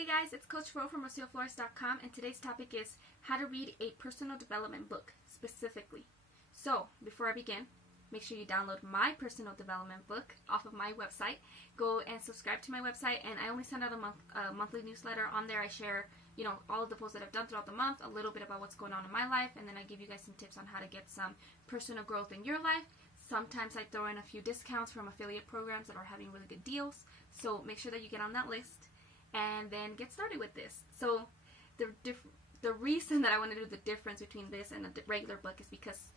Hey guys, it's Coach Ro from RocioFlores.com, and today's topic is how to read a personal development book specifically. So, before I begin, make sure you download my personal development book off of my website. Go and subscribe to my website, and I only send out a monthly newsletter. On there I share, all of the posts that I've done throughout the month, a little bit about what's going on in my life, and then I give you guys some tips on how to get some personal growth in your life. Sometimes I throw in a few discounts from affiliate programs that are having really good deals, so make sure that you get on that list and then get started with this. So the reason that I want to do the difference between this and a regular book is because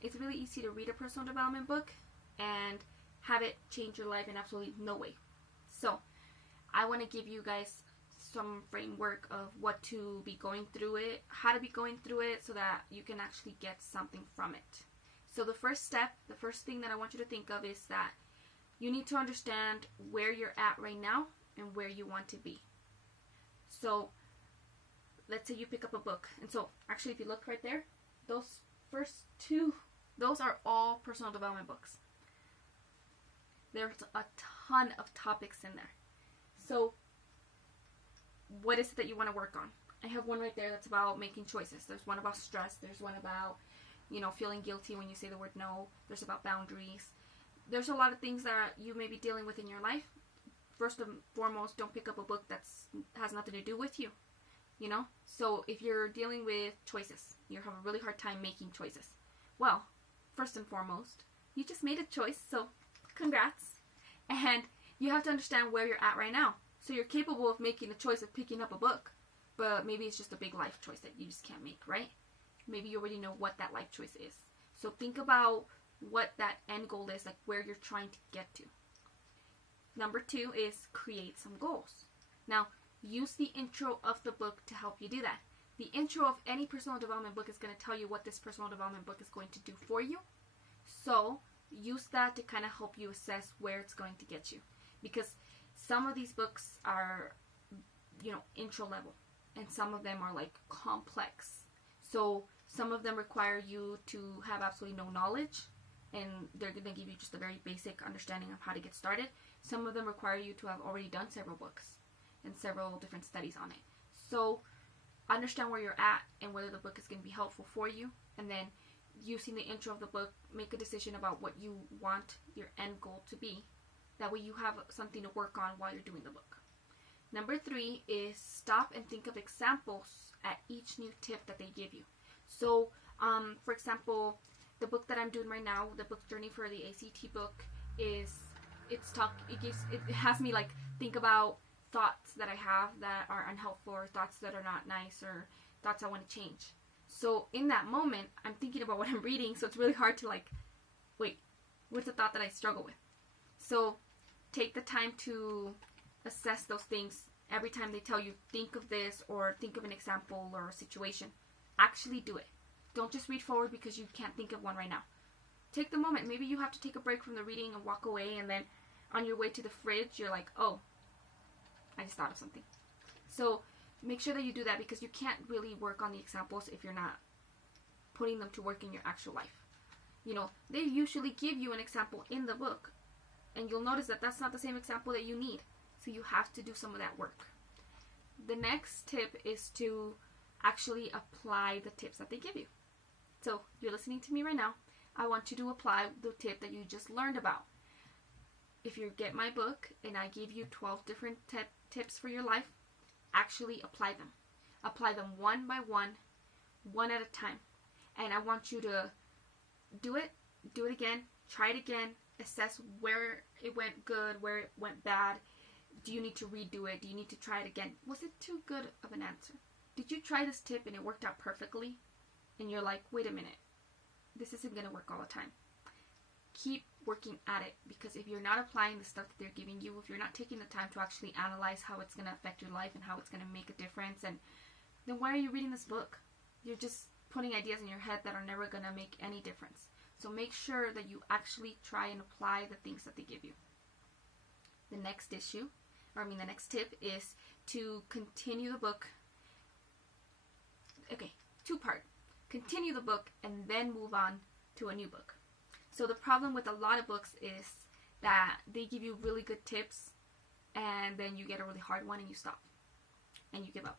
it's really easy to read a personal development book and have it change your life in absolutely no way. So I want to give you guys some framework of what to be going through it, how to be going through it, so that you can actually get something from it. So the first step, the first thing that I want you to think of is that you need to understand where you're at right now and where you want to be. So let's say you pick up a book. And so actually, if you look right there, those first two, those are all personal development books. There's a ton of topics in there. So what is it that you want to work on? I have one right there that's about making choices. There's one about stress. There's one about, feeling guilty when you say the word no. There's about boundaries. There's a lot of things that you may be dealing with in your life. First and foremost, don't pick up a book that has nothing to do with you, So if you're dealing with choices, you have a really hard time making choices. Well, first and foremost, you just made a choice, so congrats. And you have to understand where you're at right now. So you're capable of making a choice of picking up a book, but maybe it's just a big life choice that you just can't make, right? Maybe you already know what that life choice is. So think about what that end goal is, like where you're trying to get to. Number 2 is create some goals. Now, use the intro of the book to help you do that. The intro of any personal development book is going to tell you what this personal development book is going to do for you. So, use that to kind of help you assess where it's going to get you. Because some of these books are, intro level. And some of them are like complex. So, some of them require you to have absolutely no knowledge. And they're going to give you just a very basic understanding of how to get started. Some of them require you to have already done several books and several different studies on it. So understand where you're at and whether the book is going to be helpful for you. And then using the intro of the book, make a decision about what you want your end goal to be. That way you have something to work on while you're doing the book. Number 3 is stop and think of examples at each new tip that they give you. So, for example, the book that I'm doing right now, the book Journey for the ACT book, it has me like think about thoughts that I have that are unhelpful, or thoughts that are not nice, or thoughts I want to change. So in that moment, I'm thinking about what I'm reading, so it's really hard to wait, what's the thought that I struggle with? So take the time to assess those things. Every time they tell you, think of this, or think of an example or a situation, actually do it. Don't just read forward because you can't think of one right now. Take the moment. Maybe you have to take a break from the reading and walk away, and then on your way to the fridge, you're like, oh, I just thought of something. So make sure that you do that, because you can't really work on the examples if you're not putting them to work in your actual life. They usually give you an example in the book, and you'll notice that that's not the same example that you need. So you have to do some of that work. The next tip is to actually apply the tips that they give you. So if you're listening to me right now, I want you to apply the tip that you just learned about. If you get my book and I give you 12 different tips for your life, actually apply them. Apply them one by one at a time. And I want you to do it again, try it again, assess where it went good, where it went bad. Do you need to redo it? Do you need to try it again? Was it too good of an answer? Did you try this tip and it worked out perfectly? And you're like, wait a minute, this isn't going to work all the time. Keep working at it, because if you're not applying the stuff that they're giving you, if you're not taking the time to actually analyze how it's going to affect your life and how it's going to make a difference, and then why are you reading this book? You're just putting ideas in your head that are never going to make any difference. So make sure that you actually try and apply the things that they give you. The next tip is to continue the book. Okay, 2-part. Continue the book and then move on to a new book. So the problem with a lot of books is that they give you really good tips and then you get a really hard one and you stop. and you give up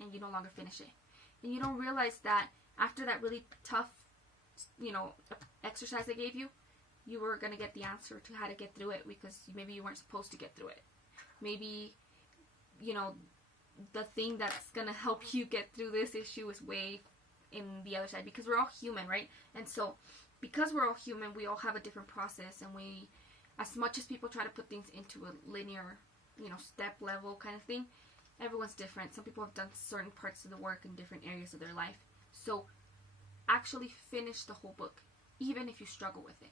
and you no longer finish it. And you don't realize that after that really tough, exercise I gave you, you were going to get the answer to how to get through it, because maybe you weren't supposed to get through it. Maybe, the thing that's going to help you get through this issue is way in the other side, because we're all human, right? And so because we're all human, we all have a different process, and we, as much as people try to put things into a linear, step level kind of thing, everyone's different. Some people have done certain parts of the work in different areas of their life. So actually finish the whole book, even if you struggle with it.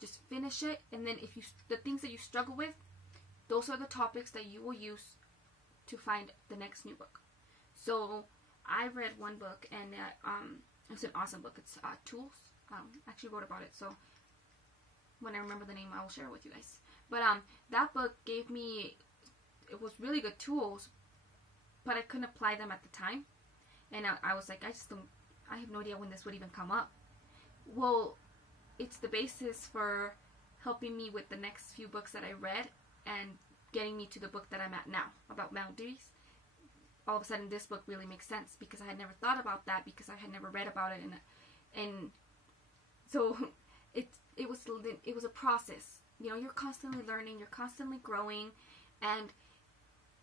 Just finish it, and then the things that you struggle with, those are the topics that you will use to find the next new book. So I read one book, and it's an awesome book. It's Tools. I actually wrote about it, so when I remember the name, I will share it with you guys. But that book gave me, it was really good tools, but I couldn't apply them at the time. And I was like, I have no idea when this would even come up. Well, it's the basis for helping me with the next few books that I read and getting me to the book that I'm at now about boundaries. All of a sudden, this book really makes sense, because I had never thought about that, because I had never read about it, and so it was a process. You're constantly learning, you're constantly growing, and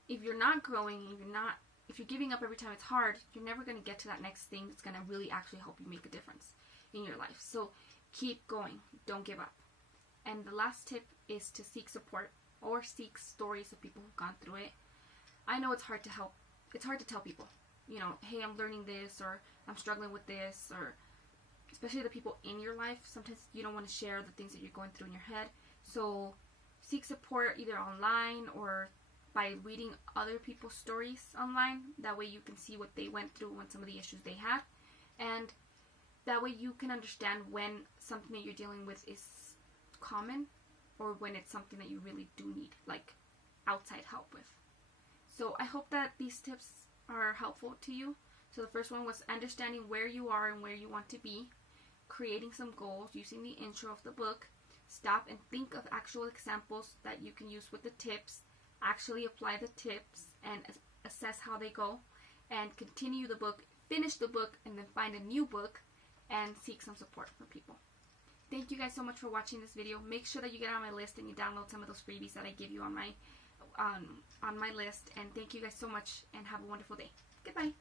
if you're not growing, if you're giving up every time it's hard, you're never going to get to that next thing that's going to really actually help you make a difference in your life. So keep going. Don't give up. And the last tip is to seek support or seek stories of people who've gone through it. I know it's hard to help. It's hard to tell people, hey, I'm learning this, or I'm struggling with this, or especially the people in your life. Sometimes you don't want to share the things that you're going through in your head. So seek support either online or by reading other people's stories online. That way you can see what they went through and some of the issues they had. And that way you can understand when something that you're dealing with is common, or when it's something that you really do need, like, outside help with. So I hope that these tips are helpful to you. So the first one was understanding where you are and where you want to be, creating some goals using the intro of the book, stop and think of actual examples that you can use with the tips, actually apply the tips and assess how they go, and continue the book, finish the book, and then find a new book and seek some support from people. Thank you guys so much for watching this video. Make sure that you get on my list and you download some of those freebies that I give you on my list. And thank you guys so much, and have a wonderful day. Goodbye.